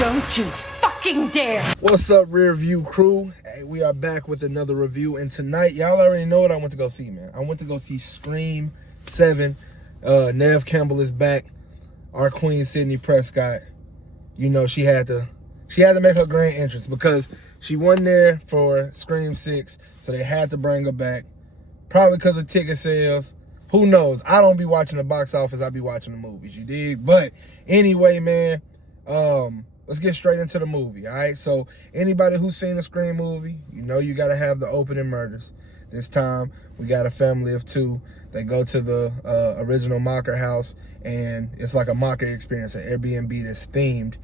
Don't you fucking dare! What's up, Rearview crew? Hey, we are back with another review, and tonight, y'all already know what I went to go see, man. I went to go see Scream 7. Neve Campbell is back. Our queen, Sydney Prescott. You know, she had to make her grand entrance because she wasn't there for Scream 6, so they had to bring her back. Probably because of ticket sales. Who knows? I don't be watching the box office. I be watching the movies, you dig? But anyway, man, let's get straight into the movie, all right? So anybody who's seen the Scream movie, you know you got to have the opening murders. This time, we got a family of two. They go to the original Mocker house, and it's like a Mocker experience, an Airbnb that's themed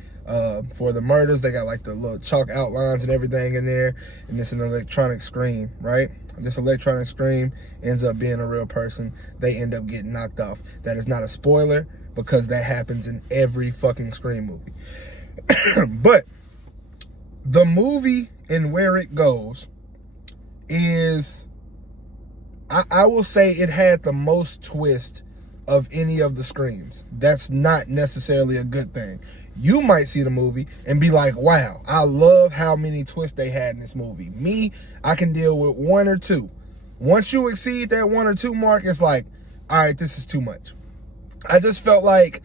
for the murders. They got like the little chalk outlines and everything in there, and it's an electronic scream, right? This electronic scream ends up being a real person. They end up getting knocked off. That is not a spoiler because that happens in every fucking Scream movie. But the movie and where it goes is, I will say it had the most twist of any of the Screams. That's not necessarily a good thing. You might see the movie and be like, wow, I love how many twists they had in this movie. Me, I can deal with one or two. Once you exceed that 1 or 2 mark, it's like, all right, this is too much. I just felt like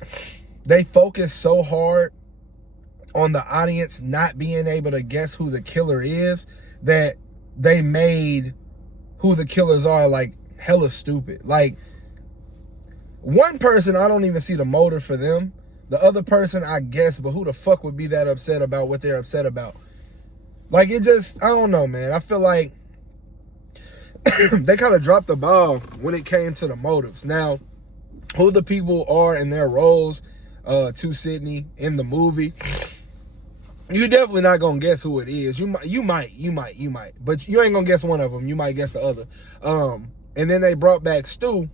they focused so hard on the audience not being able to guess who the killer is that they made who the killers are like hella stupid. Like, one person, I don't even see the motive for them. The other person, I guess, but who the fuck would be that upset about what they're upset about? Like, it just, I don't know, man. I feel like they kind of dropped the ball when it came to the motives. Now, who the people are in their roles to Sydney in the movie, you're definitely not gonna guess who it is. You might, but you ain't gonna guess one of them. You might guess the other. And then they brought back Stu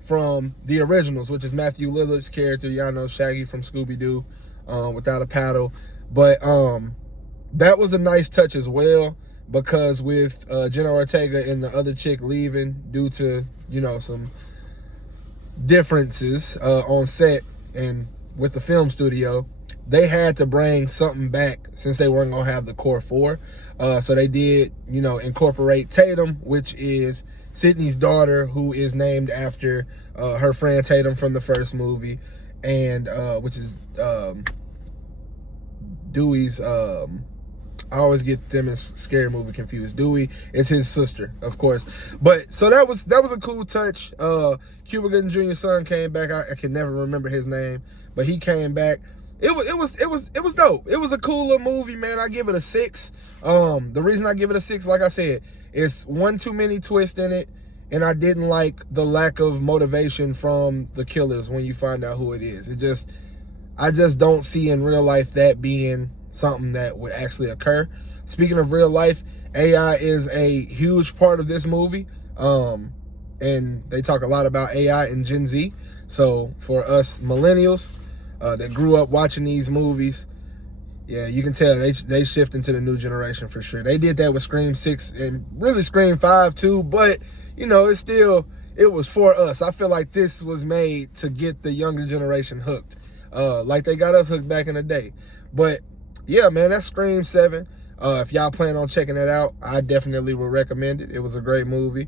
from the originals, which is Matthew Lillard's character. Y'all know Shaggy from Scooby-Doo, without a paddle. But that was a nice touch as well, because with Jenna Ortega and the other chick leaving due to, you know, some differences on set and with the film studio, they had to bring something back since they weren't gonna have the core 4. So they did, you know, incorporate Tatum, which is Sydney's daughter, who is named after her friend Tatum from the first movie, and which is Dewey's. I always get them and Scary Movie confused. Dewey is his sister, of course. But so that was a cool touch. Cuba Gooding Jr.'s son came back. I can never remember his name, but he came back. It was dope. It was a cool little movie, man. I give it a 6. The reason I give it a 6, like I said, it's one too many twists in it, and I didn't like the lack of motivation from the killers when you find out who it is. I just don't see in real life that being something that would actually occur. Speaking of real life, AI is a huge part of this movie, and they talk a lot about AI and Gen Z. So for us millennials that grew up watching these movies, yeah, you can tell they shift into the new generation for sure. They did that with Scream 6 and really Scream 5 too, but you know, it was for us. I feel like this was made to get the younger generation hooked, like they got us hooked back in the day. But yeah, man, that's Scream 7. If y'all plan on checking it out, I definitely would recommend it. It was a great movie.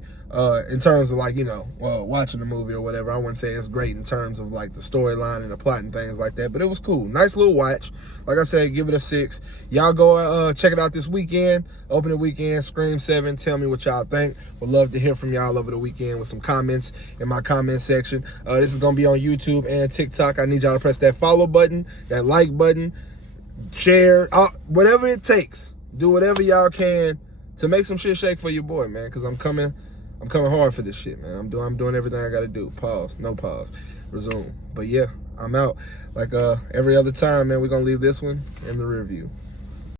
In terms of, like, you know, watching the movie or whatever, I wouldn't say it's great in terms of like the storyline and the plot and things like that, but it was cool. Nice little watch. Like I said, give it a 6. Y'all go check it out this weekend, opening weekend, Scream 7. Tell me what y'all think. Would love to hear from y'all over the weekend with some comments in my comment section. This is gonna be on YouTube and TikTok. I need y'all to press that follow button, that like button, share, whatever it takes. Do whatever y'all can to make some shit shake for your boy, man, because I'm coming hard for this shit, man. I'm doing everything I gotta do. Pause, no pause, resume. But yeah, I'm out. Like every other time, man, we're gonna leave this one in the rear view.